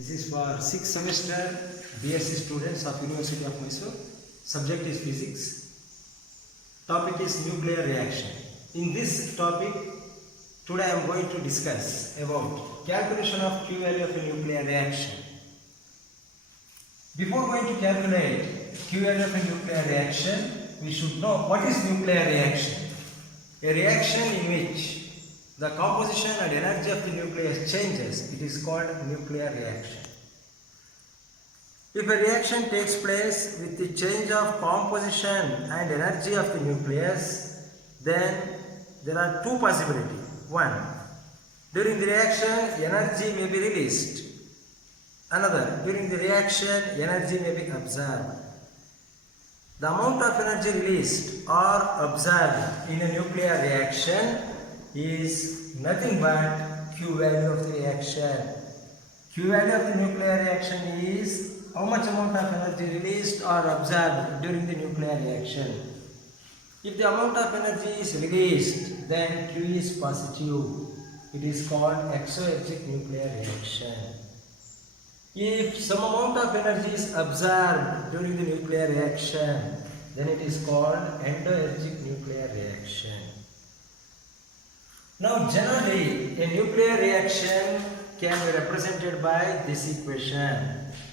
This is for 6th semester BSc students of University of Mysore. Subject is physics. Topic is nuclear reaction. In this topic, today I am going to discuss about calculation of Q value of a nuclear reaction. Before going to calculate Q value of a nuclear reaction, we should know what is nuclear reaction. A reaction in which the composition and energy of the nucleus changes, it is called nuclear reaction. If a reaction takes place with the change of composition and energy of the nucleus, then there are two possibilities. One, during the reaction, energy may be released. Another, during the reaction, energy may be absorbed. The amount of energy released or absorbed in a nuclear reaction is nothing but Q value of the reaction. Q value of the nuclear reaction is how much amount of energy released or absorbed during the nuclear reaction. If the amount of energy is released, then Q is positive. It is called exergic nuclear reaction. If some amount of energy is absorbed during the nuclear reaction, then it is called endoergic nuclear reaction. Now generally, a nuclear reaction can be represented by this equation.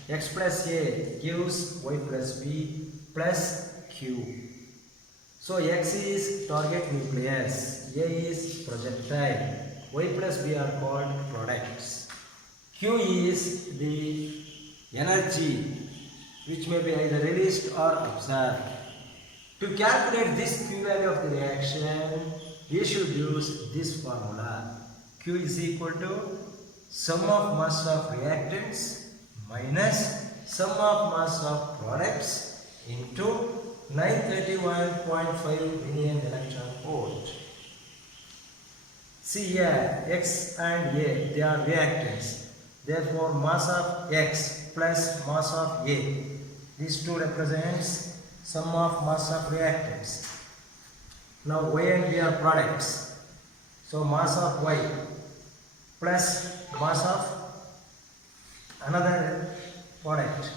X plus A gives Y plus B plus Q. So X is target nucleus, A is projectile, Y plus B are called products. Q is the energy which may be either released or absorbed. To calculate this Q value of the reaction, we should use this formula. Q is equal to sum of mass of reactants minus sum of mass of products into 931.5 million electron volt. See here, X and A, they are reactants. Therefore, mass of X plus mass of A. These two represents sum of mass of reactants. Now Y and B are products. So mass of Y plus mass of another product.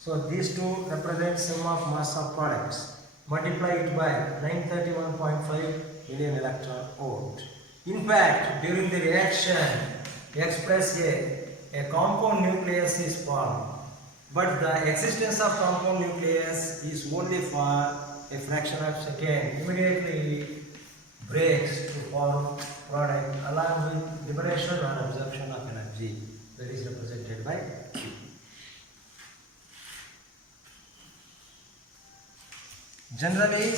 So these two represent sum of mass of products. Multiply it by 931.5 million electron volt. In fact, during the reaction X plus a compound nucleus is formed. But the existence of compound nucleus is only for a fraction of a second. Immediately it breaks to form product along with liberation or absorption of energy. That is represented by Q. Generally,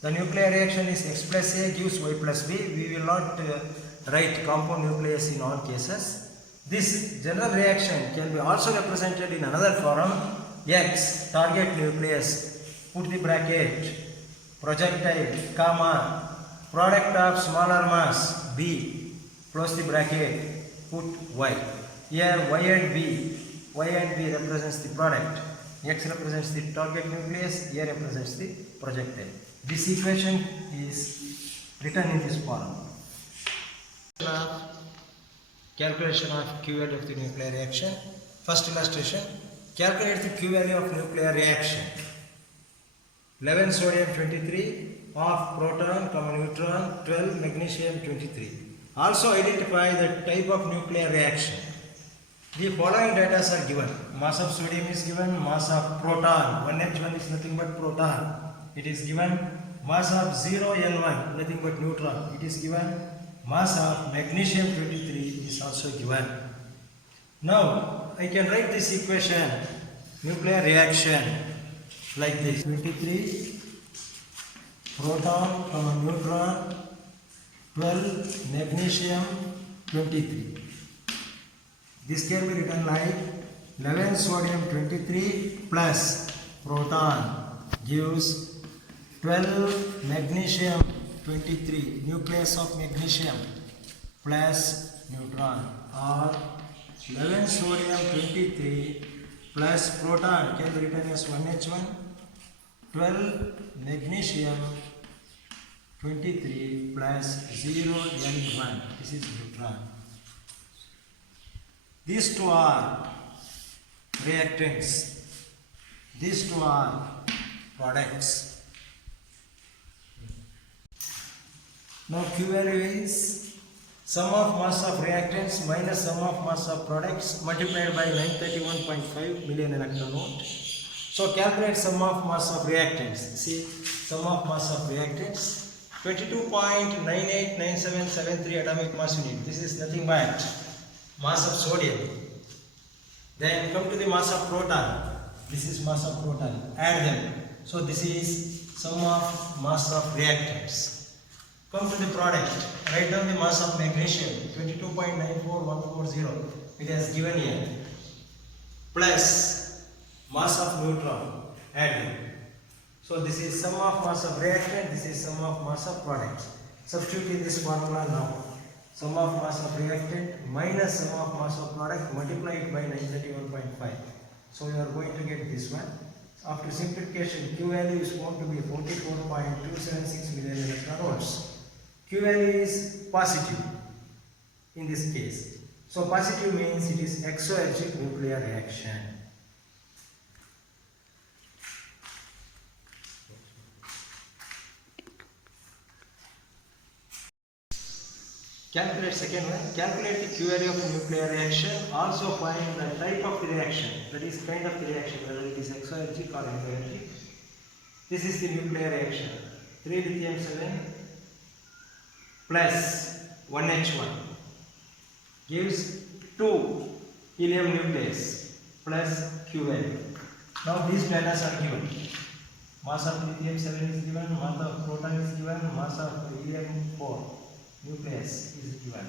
the nuclear reaction is X plus A gives Y plus B. We will not write compound nucleus in all cases. This general reaction can be also represented in another form. X, target nucleus, put the bracket, projectile, comma, product of smaller mass, B, close the bracket, put Y. Here Y and B represents the product. X represents the target nucleus, A represents the projectile. This equation is written in this form. Calculation of Q value of the nuclear reaction. First illustration. Calculate the Q value of nuclear reaction. 11 sodium 23, of proton, neutron, 12 magnesium 23. Also identify the type of nuclear reaction. The following data are given. Mass of sodium is given, mass of proton, 1H1 is nothing but proton. It is given mass of 0N1, nothing but neutron. It is given mass of magnesium 23 is also given. Now I can write this equation, nuclear reaction, like this. 23 proton, neutron, 12 magnesium 23. This can be written like 11 sodium 23 plus proton gives 12 magnesium 23, nucleus of magnesium plus neutron, or 11 sodium 23 plus proton can be written as 1H1, 12 magnesium 23 plus 0N1, this is neutron. These two are reactants. These two are products. Now Q value is sum of mass of reactants minus sum of mass of products multiplied by 931.5 million electron volt. So calculate sum of mass of reactants. See, sum of mass of reactants 22.989773 atomic mass unit. This is nothing but mass of sodium. Then come to the mass of proton. This is mass of proton. Add them. So this is sum of mass of reactants. Come to the product. Write down the mass of magnesium 22.94140. It has given here. Plus mass of neutron. Add them. So this is sum of mass of reactant. This is sum of mass of product. Substitute in this formula now. Sum of mass of reactant minus sum of mass of product, multiply it by 931.5. So you are going to get this one. After simplification, Q value is going to be 44.276 million electron volts. Q value is positive in this case. So positive means it is exoergic nuclear reaction. Calculate second one. Calculate the Q value of the nuclear reaction. Also find the type of the reaction. That is kind of the reaction, whether it is exoergic or endoergic. This is the nuclear reaction. 3 lithium 7 plus 1H1 gives 2 helium nucleus plus Q value. Now these data are given. Mass of lithium 7 is given, mass of proton is given, mass of helium 4 nucleus is given.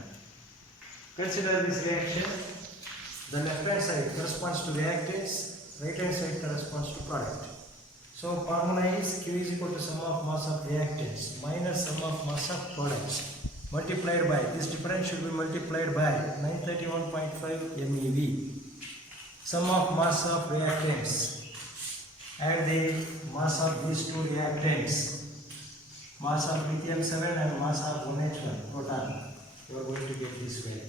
Consider this reaction. The left hand side corresponds to reactants, right hand side corresponds to product. So formula is Q is equal to sum of mass of reactants minus sum of mass of products multiplied by, this difference should be multiplied by 931.5 MeV. Sum of mass of reactants and the mass of these two reactants. Mass of lithium 7 and mass of 1H1 proton. You are going to get this way.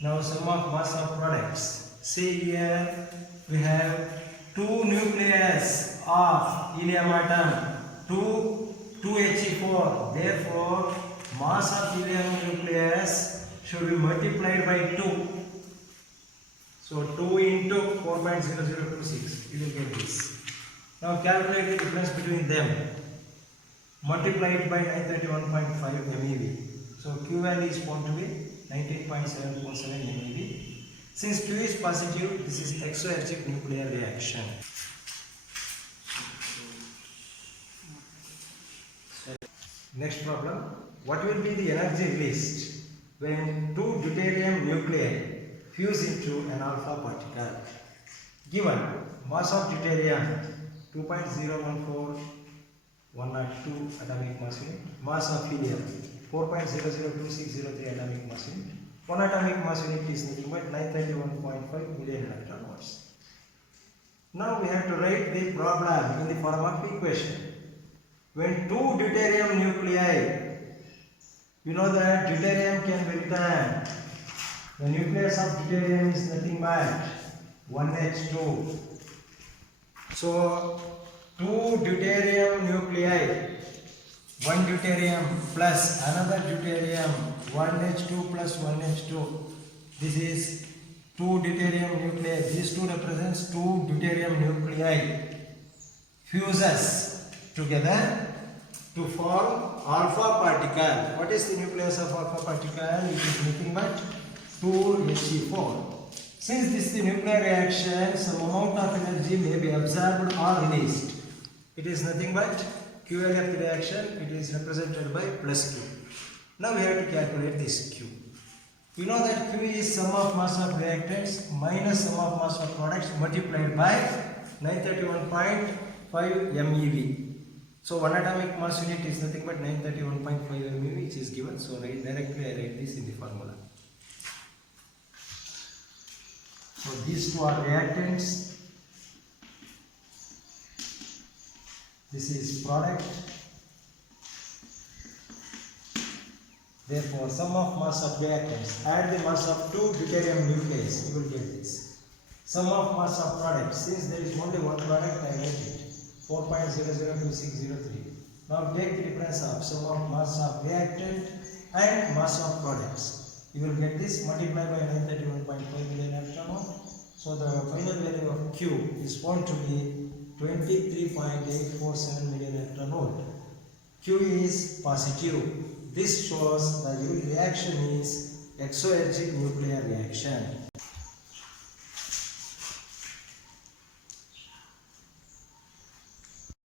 Now sum of mass of products. See here we have 2 nucleus of helium atom, 2He4. Therefore mass of helium nucleus should be multiplied by 2. So 2 into 4.0026. You will get this. Now calculate the difference between them. Multiply it by 931.5 MeV. So Q value is going to be 19.747 MeV. Since Q is positive, this is exoergic nuclear reaction. Next problem. What will be the energy released when 2 deuterium nuclei fuse into an alpha particle? Given mass of deuterium 2.014 102 atomic mass unit, mass of helium 4.002603 atomic mass unit. 1 atomic mass unit is nothing but 931.5 million electron volts. Now we have to write the problem in the form of equation. When 2 deuterium nuclei, you know that deuterium can be written, the nucleus of deuterium is nothing but 1H2. So 2 deuterium nuclei, 1 deuterium plus another deuterium, 1H2 plus 1H2. This is 2 deuterium nuclei. These two represents 2 deuterium nuclei fuses together to form alpha particle. What is the nucleus of alpha particle? It is nothing but 2He4. Since this is the nuclear reaction, some amount of energy may be absorbed or released. It is nothing but Q value of the reaction. It is represented by plus Q. Now we have to calculate this Q. We know that Q is sum of mass of reactants minus sum of mass of products multiplied by 931.5 MeV. So 1 atomic mass unit is nothing but 931.5 MeV, which is given. So directly I write this in the formula. So these two are reactants. This is product. Therefore, sum of mass of reactants, add the mass of 2 deuterium nucleus, you will get this. Sum of mass of product, since there is only one product, I write it, 4.002603. Now take the difference of sum of mass of reactant and mass of products. You will get this, multiply by 931.5 million electron. So the final value of Q is found to be 23.847 million electron volt. Q is positive. This shows the reaction is exoergic nuclear reaction.